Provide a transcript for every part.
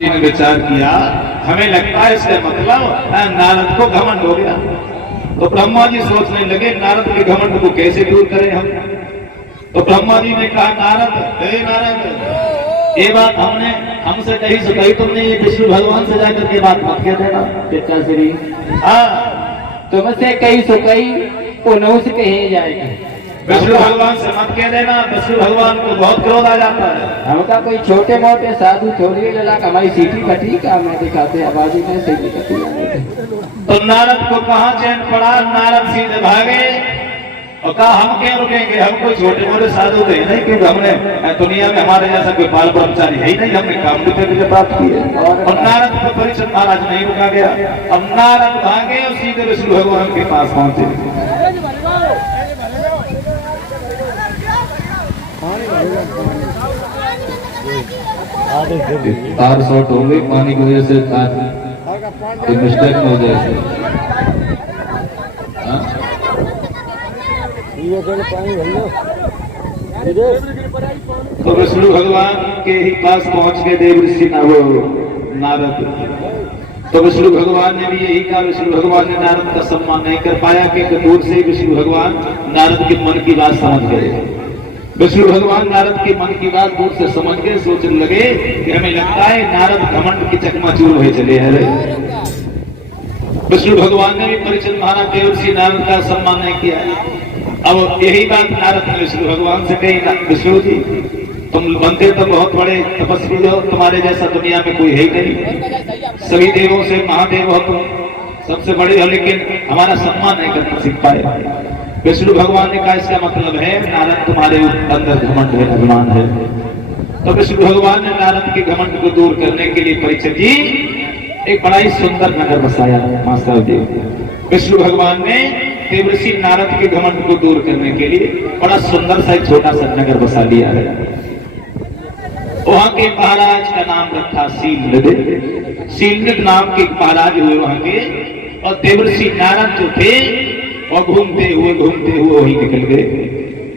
ने विचार किया, हमें लगता है इसका मतलब नारद को घमंड हो गया। तो ब्रह्मा जी सोचने लगे नारद के घमंड को कैसे दूर करें हम। तो ब्रह्मा जी ने कहा नारद, हे नारद, ये बात हमसे कही सुनाई तुमने, ये विष्णु भगवान से जाकर के बात मत कह देना। पिता श्री तुमसे कही सुकई उन्हों से कही जाएगी, विष्णु भगवान से मत कह देना, विष्णु भगवान को बहुत क्रोध आ जाता है। हमका कोई छोटे मोटे साधु थोड़ी लला हमारी सीटी कटी का मैं दिखाते आबादी में सीटी कटी। तो नारद को कहाँ चैन पड़ा, नारद सीधे भागे और कहा हम क्यों रुकेंगे, हम कोई छोटे मोटे साधु थे नहीं, क्योंकि हमने दुनिया में हमारे जैसा कोई बाल ब्रह्मचारी है ही नहीं, हमने काम भी प्राप्त किए। और नारद को परीक्षित महाराज नहीं रुका गया। अब नारद भागे और सीधे विष्णु भगवान के पास पहुंचे। 4 शॉट हो गई पानी की वजह से, मिस्टेक हो जाए। तो विष्णु भगवान के ही पास पहुंच के देव ऋषि नारद, तो विष्णु भगवान ने भी यही कहा। विष्णु भगवान ने नारद का सम्मान नहीं कर पाया, क्योंकि दूर से विष्णु भगवान नारद के मन की बात समझ गए। विष्णु भगवान नारद के मन की बात दूर से समझ के सोचने लगे कि हमें लगता है नारद घमंड की चकमाचूर हुए चले हैं। विष्णु भगवान ने भी परिचित महाराज देव ऋषि नारद का सम्मान नहीं किया। अब यही बात नारद ने विष्णु भगवान से कही, विष्णु जी तुम बनते तो बहुत बड़े तपस्वी हो, तुम्हारे जैसा दुनिया में कोई है ही नहीं, सभी देवों से महादेव हो तुम, सबसे बड़े हो, लेकिन हमारा सम्मान नहीं करना सीख पाए। विष्णु भगवान ने कहा इसका मतलब है नारद तुम्हारे अंदर घमंड है, अभिमान है। तो विष्णु भगवान ने नारद के घमंड को दूर करने के लिए परीक्षित जी एक बड़ा ही सुंदर नगर बसाया। मास्टर जी विष्णु भगवान ने देवर्षि नारद के घमंड को दूर करने के लिए बड़ा सुंदर सा एक छोटा सा नगर बसा लिया है। वहां के महाराज का नाम रखा शीलनिध। शीलनिध नाम के महाराज हुए वहां के, और देवर्षि नारद जो थे और घूमते हुए वही निकल गए।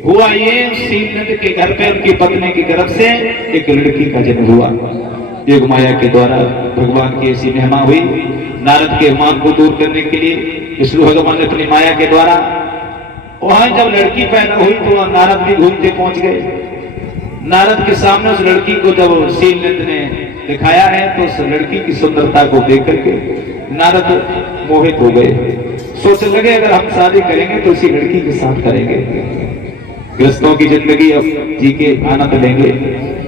हुआ ये शीलनिध के घर पे उनकी पत्नी की तरफ से एक लड़की का जन्म हुआ। योग माया के द्वारा भगवान की ऐसी महिमा हुई। नारद के अभिमान को दूर करने के लिए विष्णु भगवान ने अपनी माया के द्वारा, वहां जब लड़की पैदा हुई तो नारद भी घूमते पहुंच गए। नारद के सामने उस लड़की को जब शीलनिध ने दिखाया है तो उस लड़की की सुंदरता को देख करके नारद मोहित हो गए। सोचने लगे अगर हम शादी करेंगे तो इसी लड़की के साथ करेंगे, गृहस्थों की जिंदगी अब जी के आनंद लेंगे,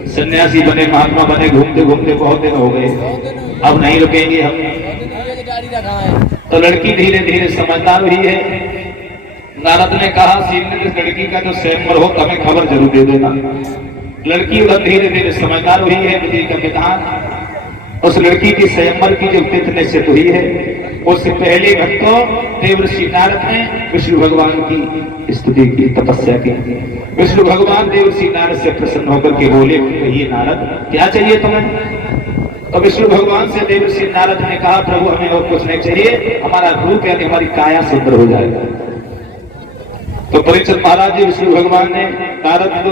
सन्यासी बने, महात्मा बने, घूमते घूमते बहुत दिन हो गए, अब नहीं रुकेंगे हम। तो लड़की धीरे धीरे समझदार हुई है। नारद ने कहा शीलनिध इस लड़की का जो स्वयंवर हो तो हमें खबर जरूर दे देना। लड़की उधर धीरे धीरे समझदार हुई है। विधि का विधान उस लड़की की स्वयंवर की जो तिथि निश्चित हुई है, उससे पहले भक्तों देवर्षि नारद ने विष्णु भगवान की स्तुति की, तपस्या की। विष्णु भगवान देवर्षि नारद से प्रसन्न होकर के बोले, कहिए नारद क्या चाहिए तुम्हें। तो विष्णु भगवान से देवर्षि नारद ने कहा, प्रभु हमें और कुछ नहीं चाहिए, हमारा रूप यानी हमारी काया सुंदर हो जाएगा। तो परीक्षित महाराज जी विष्णु भगवान ने नारद को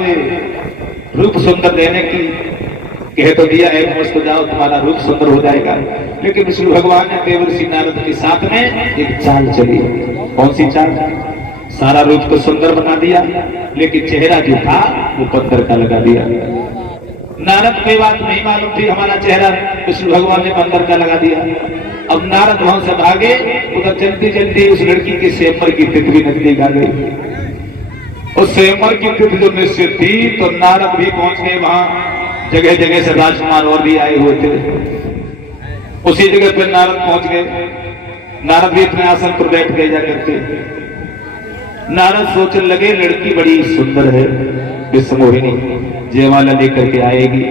रूप सुंदर देने की कह तो दिया है, मस्त जाओ तुम्हारा रूप सुंदर हो जाएगा। लेकिन विष्णु भगवान ने देवर्षि नारद के साथ में एक चाल चली। कौन सी चाल? सारा रूप तो सुंदर बना दिया, लेकिन चेहरा जो था वो पत्थर का लगा दिया। नारद को बात नहीं मालूम थी, हमारा चेहरा विष्णु भगवान ने पत्थर का लगा दिया। अब नारद वहां से भागे, उधर जल्दी जल्दी उस लड़की के स्वयंवर की तिथि भी नजदीक आ गई। उस स्वयंवर की तिथि जो निश्चित थी तो नारद भी पहुंच गए वहां। जगह जगह से राजकुमार और भी आए हुए थे। उसी जगह पर नारद पहुंच गए। नारद भी अपने आसन पर बैठ गए जाकर के। नारद सोचने लगे लड़की बड़ी सुंदर है, विश्वमोहिनी, जयमाला लेकर के आएगी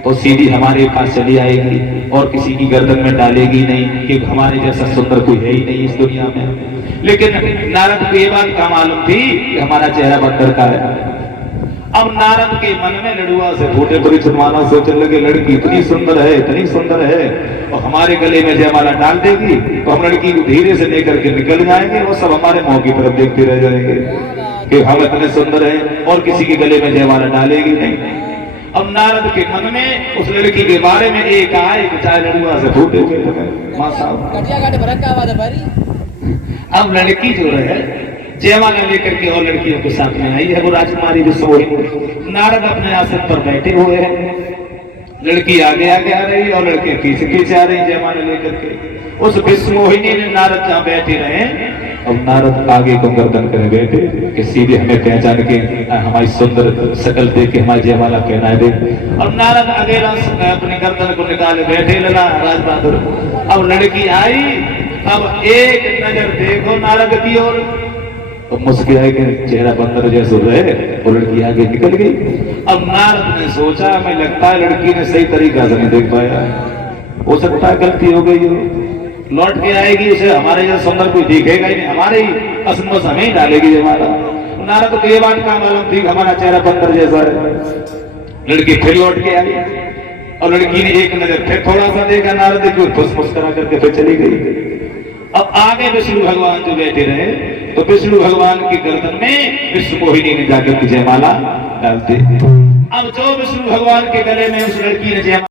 तो सीधी हमारे पास चली आएगी और किसी की गर्दन में डालेगी नहीं, कि हमारे जैसा सुंदर कोई है ही नहीं इस दुनिया में। लेकिन नारद को ये बात का मालूम थी कि हमारा चेहरा पत्थर का है। अब नारद के मन में लड़ुआ से फूटे परीक्षित महाराज सोचने लगे लड़की इतनी सुंदर है, इतनी सुंदर है, और हमारे गले में जयमाला डाल देगी तो हम लड़की को धीरे से लेकर के निकल जाएंगे, वो सब हमारे मुंह की तरफ देखते रह जाएंगे कि हम इतने सुंदर हैं, और किसी के गले में जयमाला डालेगी नहीं। अब नारद के मन में उस लड़की के बारे में एक आए कि चाहे लड़ुआ से फूटे माँ साहब। अब लड़की जो है जयमाला लेकर के और लड़कियों के साथ में आई है, वो राजकुमारी विश्वमोहिनी। नारद अपने आसन पर बैठे हुए हैं, लड़की आगे आगे आ रही और लड़के पीछे पीछे आ रही जयमाला लेकर के। उस विश्वमोहिनी ने नारद जहाँ बैठे रहे, अब नारद आगे को गर्दन कर बैठे कि सीधे हमें पहचान के हमारी सुंदर शकल देख के हमारी जयमाला पहना दे। अब नारद अगेला अपनी गर्दन को निकाले बैठे लला राज बहादुर। अब लड़की आई, अब एक नजर देखो नारद की ओर, तो मुस्कुराए के चेहरा बंदर जैसे रहे, वो लड़की आगे निकल गई। अब नारद ने सोचा, हमें लगता है लड़की ने सही तरीका से नहीं देख पाया, हो सकता है गलती हो गई हो, लौट के आएगी, उसे हमारे जैसा सुंदर कोई दिखेगा ही नहीं, हमारे ही असमस हमें ही डालेगी जयमाला। नारद को ये बात का मालूम थी हमारा चेहरा बंदर जैसा है। लड़की फिर लौट के आई और लड़की ने एक नजर फिर थोड़ा सा देखा नारद की, फुस फुस करा करके फिर चली गई। अब आगे विष्णु भगवान जो बैठे रहे, तो विष्णु भगवान की गर्दन में विश्वमोहिनी ने जाकर के जयमाला डाल दी। अब जो विष्णु भगवान के गले में उस लड़की ने जयमाला